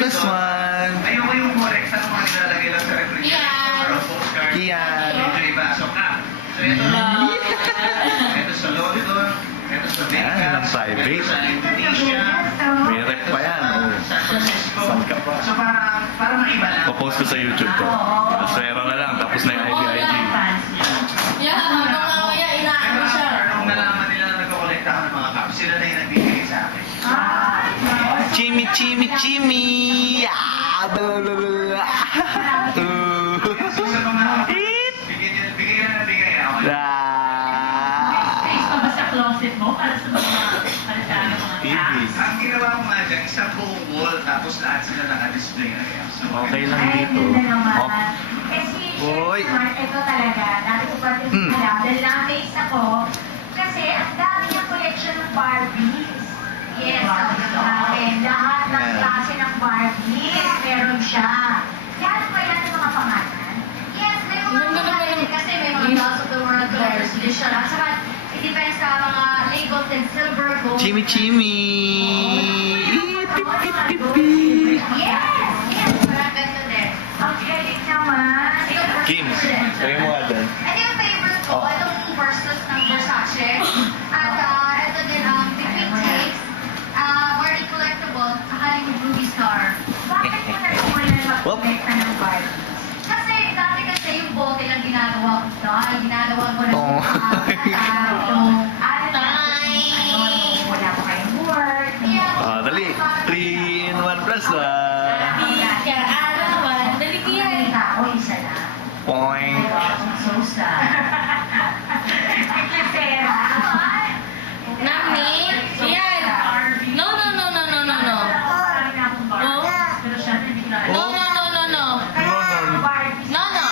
Plus one. Ayoko yung correct sa mga nilalagay lang sa refrigerator o postcard. Yan. Medyo ipasok na. So ito na. Ito sa London. Ito sa Yan, Vegas. ang private. Ito sa Indonesia. May rep pa yan. Oh. San Francisco. Saan ka pa? So parang iba lang. Papost ko sa YouTube to. Aswera na lang, tapos na yung IBIG. Yeah, mga inaano siya. Nung nalaman nila na nagkakolekta ako ng mga cups, sila na yung nagbibigay sa akin. Chimi, chimi, chimi! Ah, blablabla. So sa mga bigay na nabigay ako. Space pa ba sa closet mo para sa mga TV. Ang ginawa ko nga dyan, isang buong wall, tapos lahat sila naka-display na kaya. So, Okay lang dito. Oh. Hoy. Ito talaga, dati ko pa din alam, dahil na-amaze ako, kasi ang dami niyang collection ng Barbies. Yes, sabi ko namin, lahat ng Yeah. klase ng Barbies, meron siya. Lahat ba yan yung mga pangalan? Yes, may mga pangalan din kasi may mga Dolls of the World colors din siya. At saka, it depends sa mga labels din, silver, gold. Chimi, chimi! Pip, pip, pip, pip. Yes, yes, parang ganito din. Okay, naman. Kim, try mo nga doon. Ito yung favorite ko, itong Versus ng Versace. At ito din, between takes, Barbie collectible, saka yung Ruby Star. Bakit mo nagpunan mag-collecta ng Barbie? Kasi dati kasi yung bote lang ginagawa ko dahil ginagawa ko na Oh. wala pa kayong work. Ah, dali. 3 in 1 plus 1. Kaya arawan, dali ko yan. Ako, isa na. Point. So sad. Nami? Yan. No, no, no, no, no, no, no. No? Pero syempre, hindi ko na No, no, no, no, no. No, no.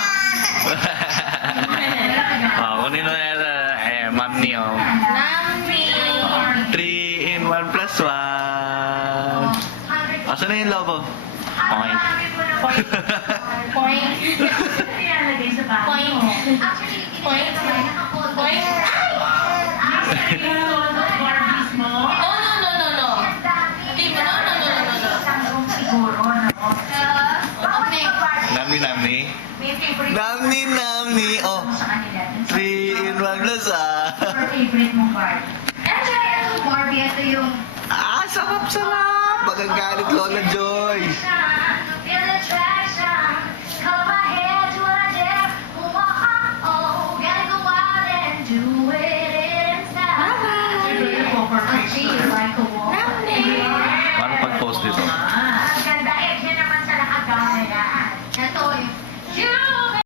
Ah, kunin mo na ma'am niyo. Nami. 3 in 1 plus 1. Asan na yung lobo? Point. Point. nilalagay sa bahay Point. mo. Actually, Point. Point. Yung todo, Barbies mo. No, no, no, no, no. Hindi mo, no, no, no, no, no. Siguro, no? Okay. Namni, namni. May favorite Namni, namni. Oh, sa kanila. 3 in 1 plus Your favorite mong Barbie. Actually, itong Barbie, ito yung sarap, sarap. Magagalit Lola Joy. feel attraction. Color my hair, do what I dare. Oh, gotta go wild and do it inside. I feel like a woman. Paano pag-post dito? Ang ganda, eh, siya naman sa nakagaya. Ito, you